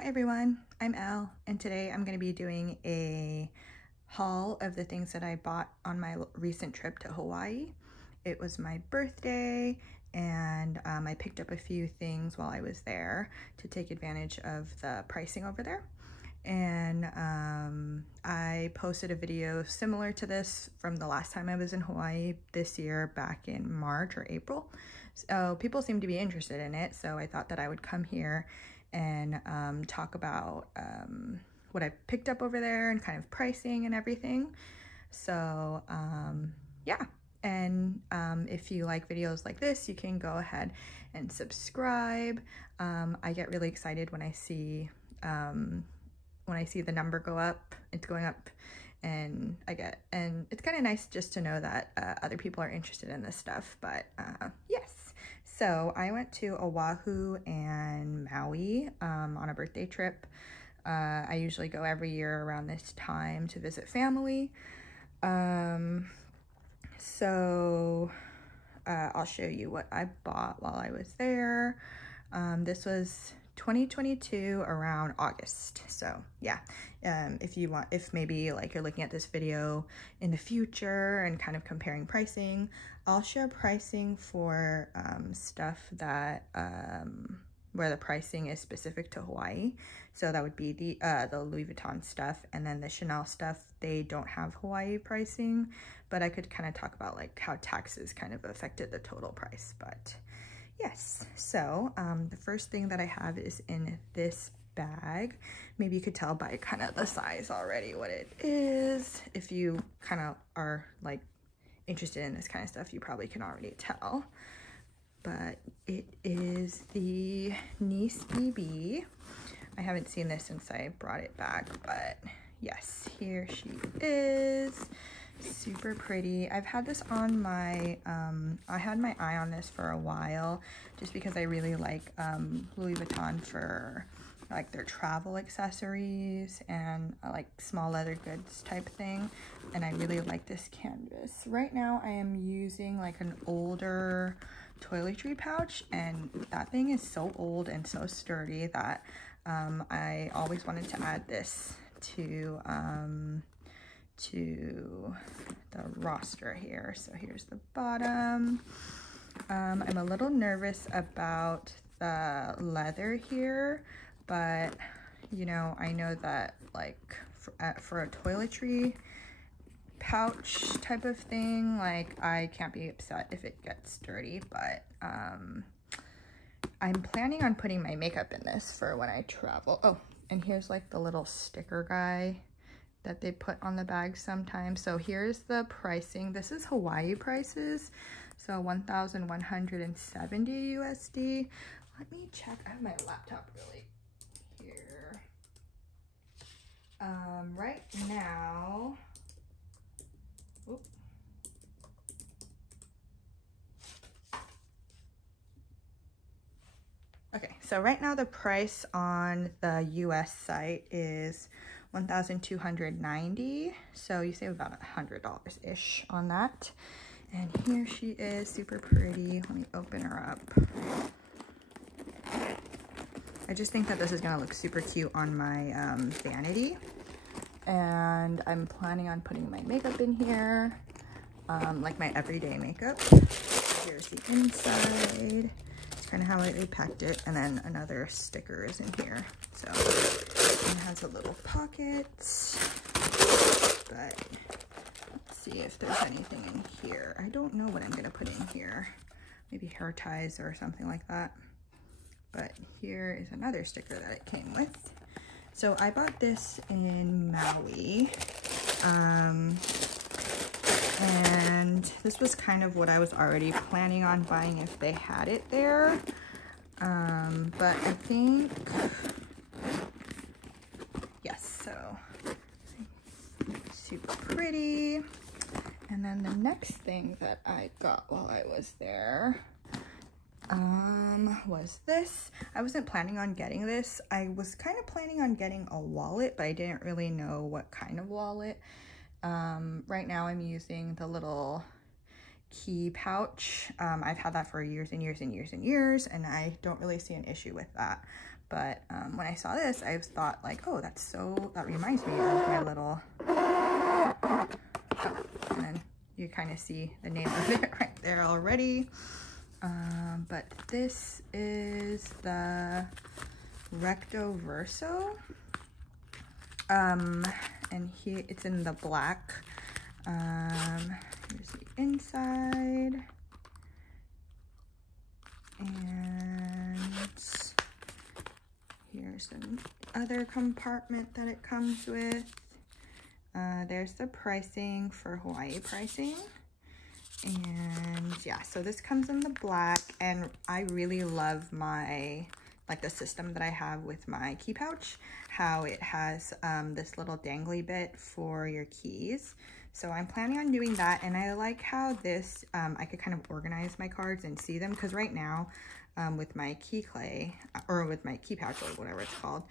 Hi everyone, I'm Elle, and today I'm going to be doing a haul of the things that I bought on my recent trip to Hawaii. It was my birthday, and I picked up a few things while I was there to take advantage of the pricing over there. And I posted a video similar to this from the last time I was in Hawaii this year back in March or April. So people seem to be interested in it, so I thought that I would come here and talk about what I picked up over there and kind of pricing and everything. So yeah, and if you like videos like this, you can go ahead and subscribe. I get really excited when I see the number go up. It's going up, and it's kind of nice just to know that other people are interested in this stuff. But yes, so I went to Oahu and Maui on a birthday trip. I usually go every year around this time to visit family. So I'll show you what I bought while I was there. This was 2022 around August. So yeah, if maybe like you're looking at this video in the future and kind of comparing pricing, I'll share pricing for stuff that where the pricing is specific to Hawaii. So that would be the Louis Vuitton stuff, and then the Chanel stuff, they don't have Hawaii pricing, but I could kind of talk about like how taxes kind of affected the total price. But yes, so the first thing that I have is in this bag. Maybe you could tell by kind of the size already what it is. If you kind of are like interested in this kind of stuff, you probably can already tell. But it is the Nice BB. I haven't seen this since I brought it back, but yes, here she is. Super pretty. I've had this on my, I had my eye on this for a while just because I really like Louis Vuitton for like their travel accessories and like small leather goods type thing. And I really like this canvas. Right now I am using like an older toiletry pouch, and that thing is so old and so sturdy that I always wanted to add this to the roster here. So here's the bottom. I'm a little nervous about the leather here, but you know, I know that like for a toiletry pouch type of thing, like I can't be upset if it gets dirty. But I'm planning on putting my makeup in this for when I travel. Oh, and here's like the little sticker guy that they put on the bag sometimes. So here's the pricing. This is Hawaii prices, so 1,170 USD. Let me check. I have my laptop really here. Right now, whoop. Okay, so right now the price on the US site is 1,290, so you save about $100-ish on that. And here she is, super pretty. Let me open her up. I just think that this is gonna look super cute on my vanity, and I'm planning on putting my makeup in here, like my everyday makeup. Here's the inside. Kind of how I packed it, and then another sticker is in here. So it has a little pocket, but let's see if there's anything in here. I don't know what I'm gonna put in here. Maybe hair ties or something like that. But here is another sticker that it came with. So I bought this in Maui. And this was kind of what I was already planning on buying if they had it there. But I think, yes, so super pretty. And then the next thing that I got while I was there was this. I wasn't planning on getting this. I was kind of planning on getting a wallet, but I didn't really know what kind of wallet. Right now I'm using the little key pouch. I've had that for years and years and years and years, and I don't really see an issue with that. But when I saw this, I thought like, oh, that reminds me of my little, and then you kind of see the name of it right there already. But this is the Recto Verso. And here it's in the black. Here's the inside. And here's the other compartment that it comes with. There's the pricing for Hawaii pricing. And yeah, so this comes in the black, and I really love my, like the system that I have with my key pouch, how it has this little dangly bit for your keys. So I'm planning on doing that, and I like how this, I could kind of organize my cards and see them, because right now with my key clay, or with my key pouch, or whatever it's called,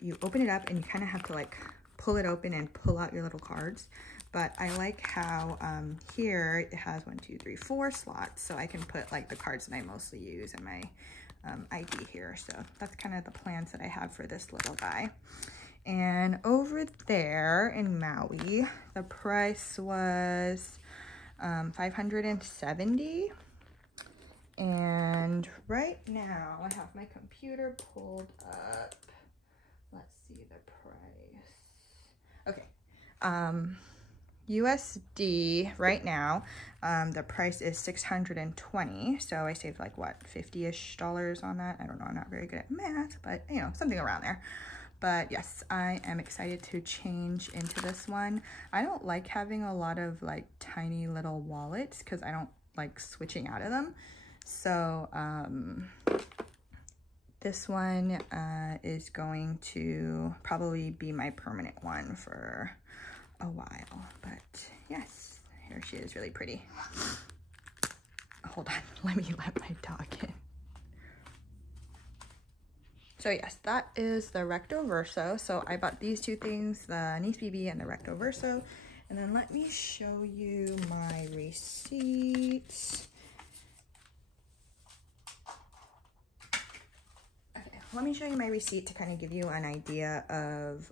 you open it up and you kind of have to like pull it open and pull out your little cards. But I like how here it has 1, 2, 3, 4 slots, so I can put like the cards that I mostly use and my ID here. So that's kind of the plans that I have for this little guy. And over there in Maui, the price was $570. And right now I have my computer pulled up. Let's see the price. Okay. USD right now, the price is $620. So I saved like what, $50-ish on that. I don't know, I'm not very good at math, but you know, something around there. But yes, I am excited to change into this one. I don't like having a lot of like tiny little wallets because I don't like switching out of them. So this one is going to probably be my permanent one for a while. But yes, here she is, really pretty. Hold on, let me let my dog in. So yes, that is the Recto Verso. So I bought these two things, the Nice BB and the Recto Verso. And then let me show you my receipts. Okay, let me show you my receipt to kind of give you an idea of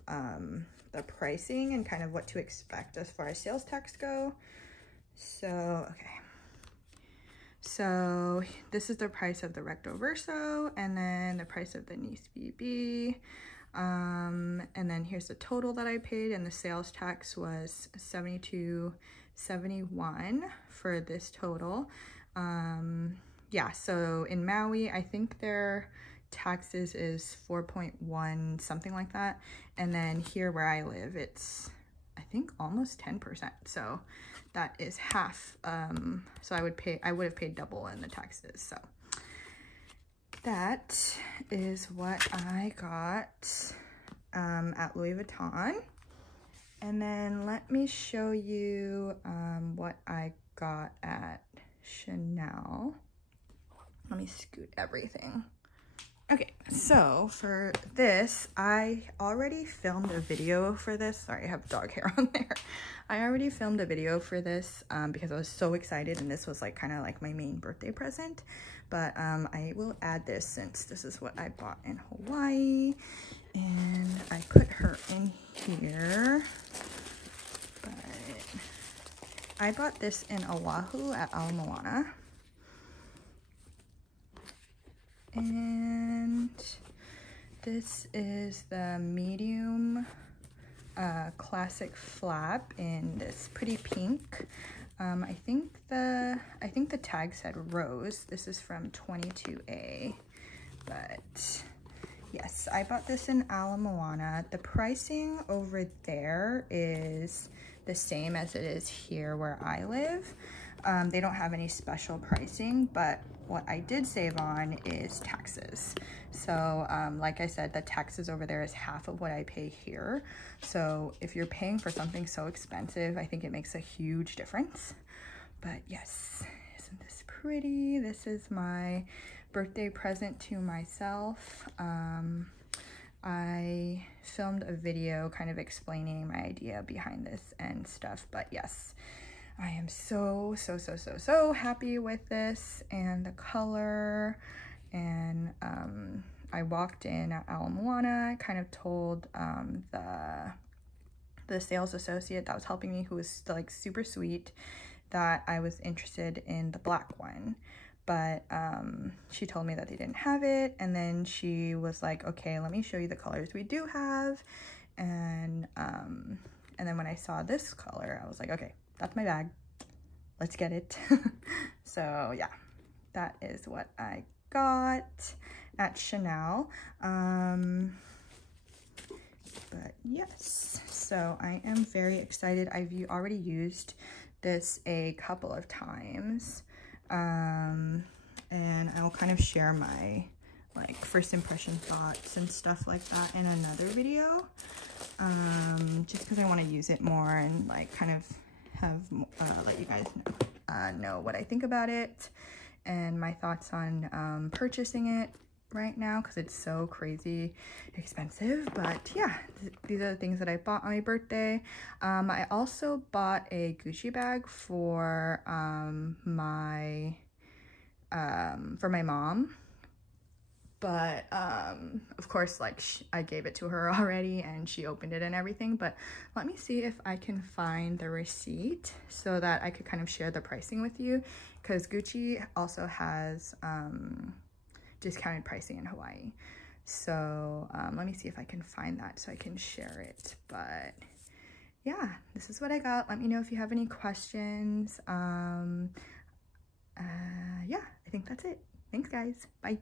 the pricing and kind of what to expect as far as sales tax go. So, okay. So this is the price of the Recto Verso, and then the price of the Nice BB. And then here's the total that I paid, and the sales tax was $72.71 for this total. Yeah, so in Maui, I think their taxes is 4.1, something like that. And then here where I live, it's, I think, almost 10%. So that is half. So I would have paid double in the taxes. So that is what I got at Louis Vuitton. And then let me show you what I got at Chanel. Let me scoot everything. Okay, so for this, I already filmed a video for this. Sorry, I have dog hair on there. I already filmed a video for this because I was so excited, and this was like kind of like my main birthday present. But I will add this since this is what I bought in Hawaii. And I put her in here. But I bought this in Oahu at Ala Moana. And this is the medium classic flap in this pretty pink. I think the tag said rose. This is from 22A. But yes, I bought this in Ala Moana. The pricing over there is the same as it is here where I live. They don't have any special pricing, but what I did save on is taxes. So like I said, the taxes over there is half of what I pay here. So if you're paying for something so expensive, I think it makes a huge difference. But yes, isn't this pretty? This is my birthday present to myself. I filmed a video kind of explaining my idea behind this and stuff, but yes. I am so happy with this and the color. And I walked in at Ala Moana, kind of told the sales associate that was helping me, who was like super sweet, that I was interested in the black one. But she told me that they didn't have it, and then she was like, okay, let me show you the colors we do have. And then when I saw this color, I was like, okay, that's my bag, let's get it. So yeah, that is what I got at Chanel. But yes, so I am very excited. I've already used this a couple of times, and I will kind of share my like first impression thoughts and stuff like that in another video, just because I want to use it more and like kind of have let you guys know what I think about it and my thoughts on purchasing it right now, because it's so crazy expensive. But yeah, these are the things that I bought on my birthday. I also bought a Gucci bag for my mom, but of course, like I gave it to her already and she opened it and everything. But let me see if I can find the receipt so that I could kind of share the pricing with you, because Gucci also has discounted pricing in Hawaii. So let me see if I can find that so I can share it. But yeah, this is what I got. Let me know if you have any questions. Yeah, I think that's it. Thanks guys, bye.